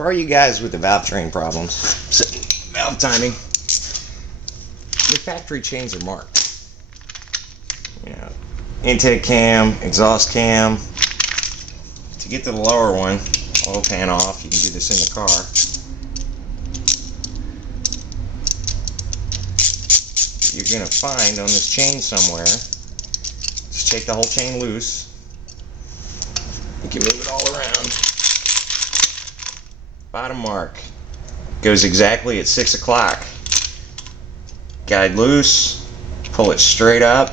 for all you guys with the valve train problems, valve timing, your factory chains are marked. You know, intake cam, exhaust cam. To get to the lower one, oil pan off. You can do this in the car. You're going to find on this chain somewhere, just take the whole chain loose. You can move it all around. Bottom mark goes exactly at 6 o'clock. Guide loose, pull it straight up,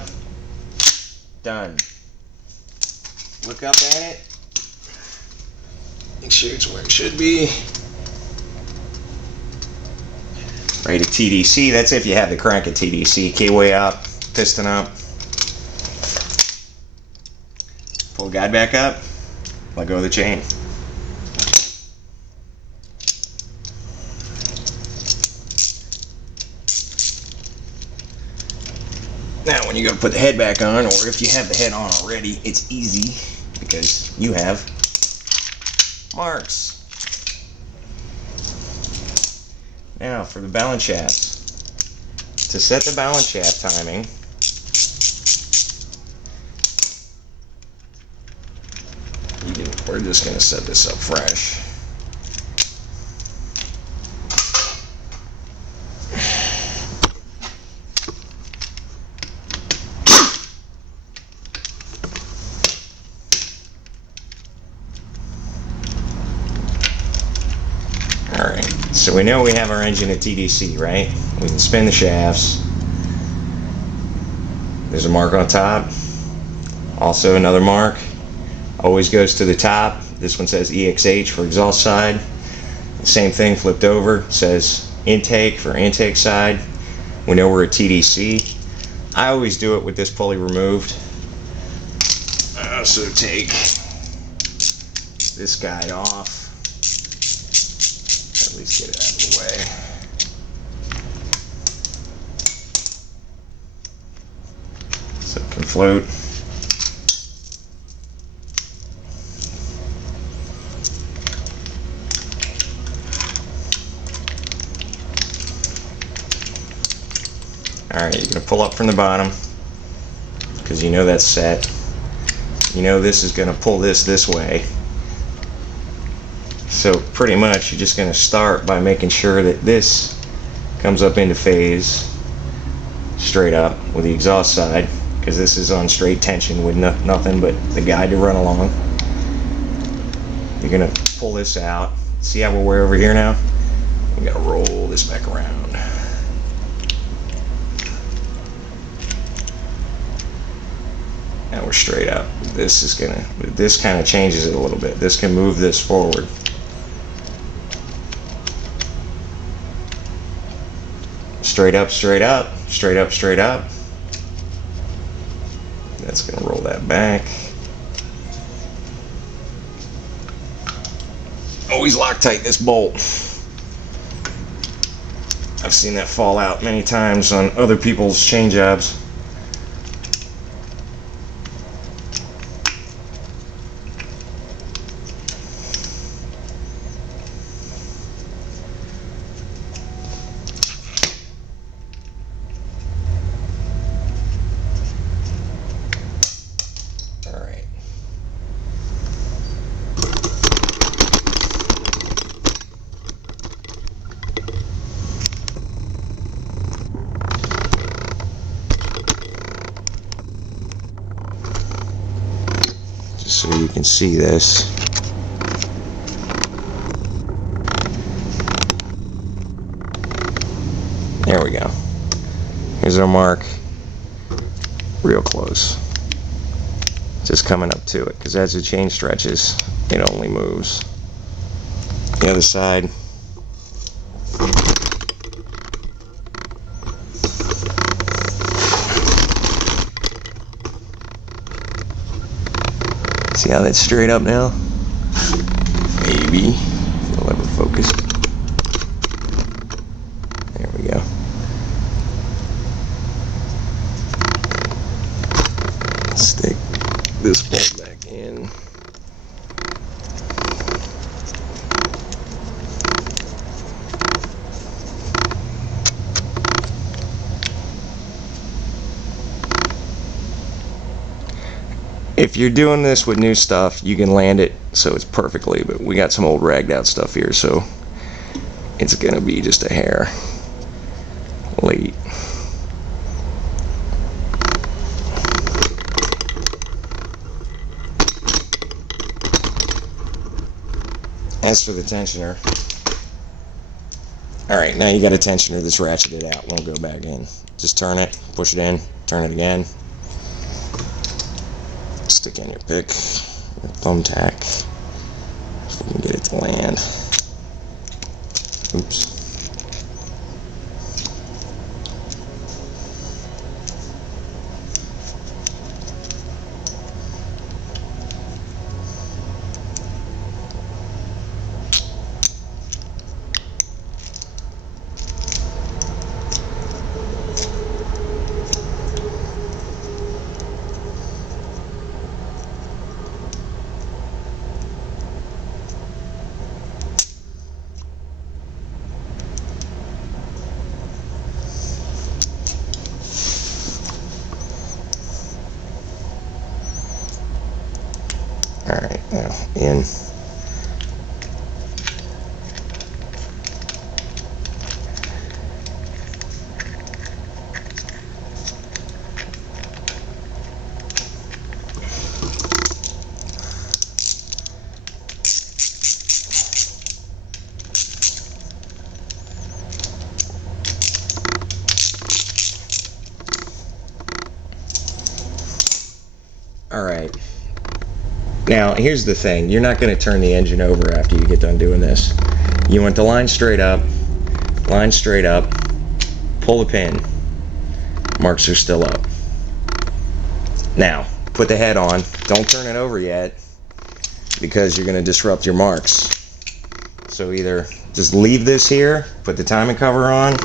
done. Look up at it, make sure it's where it should be. Ready to TDC, that's if you have the crank at TDC. Keyway up, piston up. Pull the guide back up, let go of the chain. Now when you go to put the head back on, or if you have the head on already, it's easy because you have marks. Now for the balance shaft. To set the balance shaft timing, we're just going to set this up fresh. Alright, so we know we have our engine at TDC, right? We can spin the shafts. There's a mark on top. Also another mark. Always goes to the top. This one says EXH for exhaust side. Same thing flipped over. It says intake for intake side. We know we're at TDC. I always do it with this pulley removed. I also take this guide off. At least get it out of the way. So it can float. Alright, you're going to pull up from the bottom because you know that's set. You know this is going to pull this way. So pretty much you're just going to start by making sure that this comes up into phase straight up with the exhaust side, because this is on straight tension with nothing but the guide to run along. You're going to pull this out. See how we're way over here now? We got to roll this back around. Now we're straight up. This kind of changes it a little bit. This can move this forward. Straight up, straight up, straight up, straight up. That's going to roll that back. Always Loctite this bolt. I've seen that fall out many times on other people's chain jobs. So you can see this. There we go. Here's our mark. Real close. Just coming up to it, because as the chain stretches, it only moves. The other side. See how that's straight up now? Maybe. It'll ever focus. There we go. Stick this bolt back in. If you're doing this with new stuff, you can land it so it's perfectly, but we got some old ragged out stuff here, so it's gonna be just a hair late. As for the tensioner, alright, now you got a tensioner that's ratcheted out, won't go back in. Just turn it, push it in, turn it again. Stick in your pick, your thumbtack, if we can get it to land. Oops. Alright, now in. Alright. Now, here's the thing. You're not going to turn the engine over after you get done doing this. You want the line straight up, pull the pin. Marks are still up. Now, put the head on. Don't turn it over yet because you're going to disrupt your marks. So either just leave this here, put the timing cover on,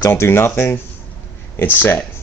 don't do nothing, it's set.